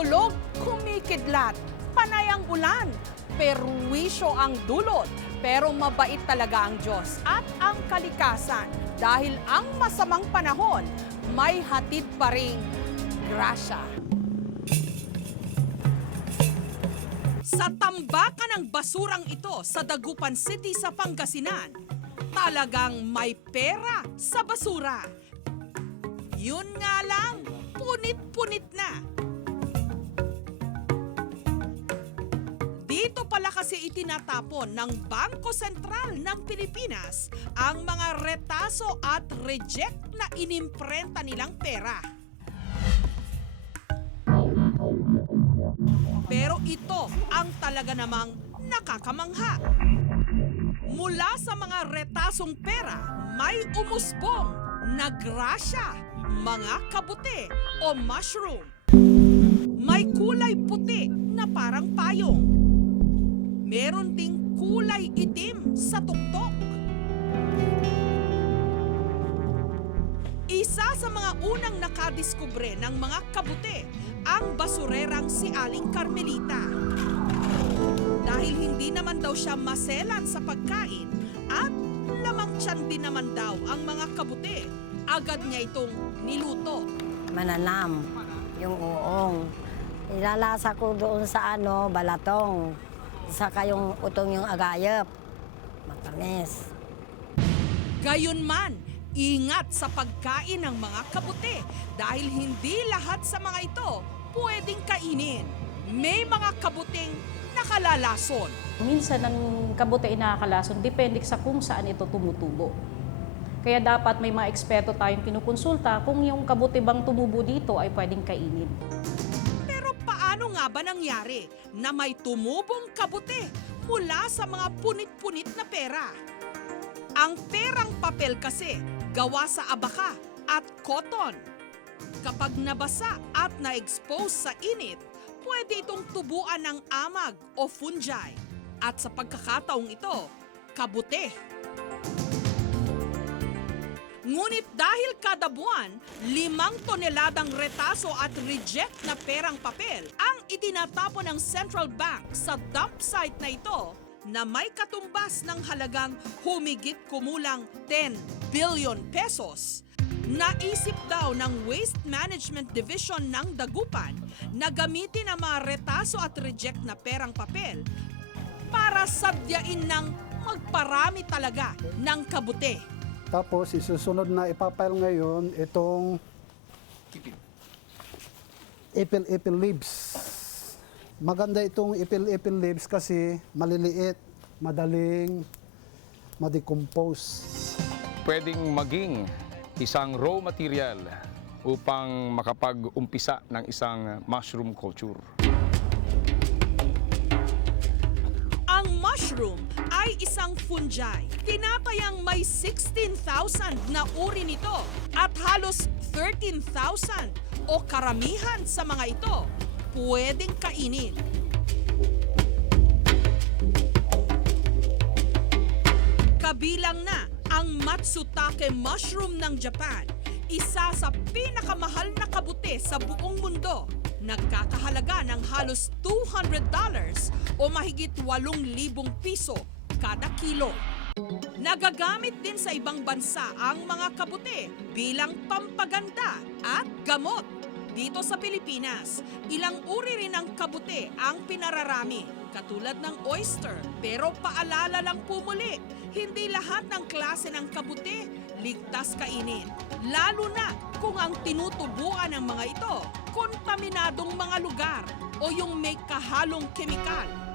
kulog, kumikidlat, panay ang ulan, perwisyo ang dulot. Pero mabait talaga ang Diyos at ang kalikasan dahil ang masamang panahon may hatid pa ring grasya. Sa tambakan ng basurang ito sa Dagupan City sa Pangasinan, talagang may pera sa basura. Yun nga lang, punit-punit na. Dito pala kasi itinatapon ng Bangko Sentral ng Pilipinas ang mga retaso at reject na inimprenta nilang pera. Pero ito ang talaga namang nakakamangha. Mula sa mga retasong pera, may umusbong na grasya, mga kabute o mushroom. May kulay puti na parang payong. Meron ding kulay itim sa tuktok. Isa sa mga unang nakadiskubre ng mga kabute ang basurerang si Aling Carmelita. Dahil hindi naman daw siya maselan sa pagkain at lamang tiyan din naman daw ang mga kabute. Agad niya itong niluto. mananam, yung uong. Ilalasa ko doon sa ano, balatong. Saka yung utong yung agayap. Matamis. Gayunman, ingat sa pagkain ng mga kabute dahil hindi lahat sa mga ito pwedeng kainin. May mga kabuting nakalalason. Minsan ang kabute ay nakakalason, depende sa kung saan ito tumutubo. Kaya dapat may mga eksperto tayong kinukonsulta kung yung kabute bang tumubo dito ay pwedeng kainin. Nga ba nangyari na may tumubong kabute mula sa mga punit-punit na pera? Ang perang papel kasi gawa sa abaka at cotton. Kapag nabasa at na-expose sa init, pwede itong tubuan ng amag o fungi. At sa pagkakataong ito, kabute. Ngunit dahil kada buwan, limang toneladang retaso at reject na perang papel ang itinatapon ng Central Bank sa dump site na ito na may katumbas ng halagang humigit kumulang 10 billion pesos. Naisip daw ng Waste Management Division ng Dagupan na gamitin ang mga retaso at reject na perang papel para sadyain ng magparami talaga ng kabute. Tapos isusunod na ipapile ngayon itong ipil-ipil leaves. Maganda itong ipil-ipil leaves kasi maliliit, madaling ma-decompose. pwedeng maging isang raw material upang makapag-umpisa ng isang mushroom culture. Ang mushroom ay isang fungi. Tinatayang may 16,000 na uri nito at halos 13,000 o karamihan sa mga ito pwedeng kainin. Kabilang na ang Matsutake mushroom ng Japan, isa sa pinakamahal na kabute sa buong mundo. Nagkakahalaga ng halos $200 o mahigit 8,000 piso kada kilo. Nagagamit din sa ibang bansa ang mga kabute bilang pampaganda at gamot. Dito sa Pilipinas, ilang uri rin ng kabute ang pinararami, katulad ng oyster. Pero paalala lang po muli, hindi lahat ng klase ng kabute ligtas kainin. Lalo na kung ang tinutubuan ng mga ito, kontaminadong mga lugar o yung may kahalong kemikal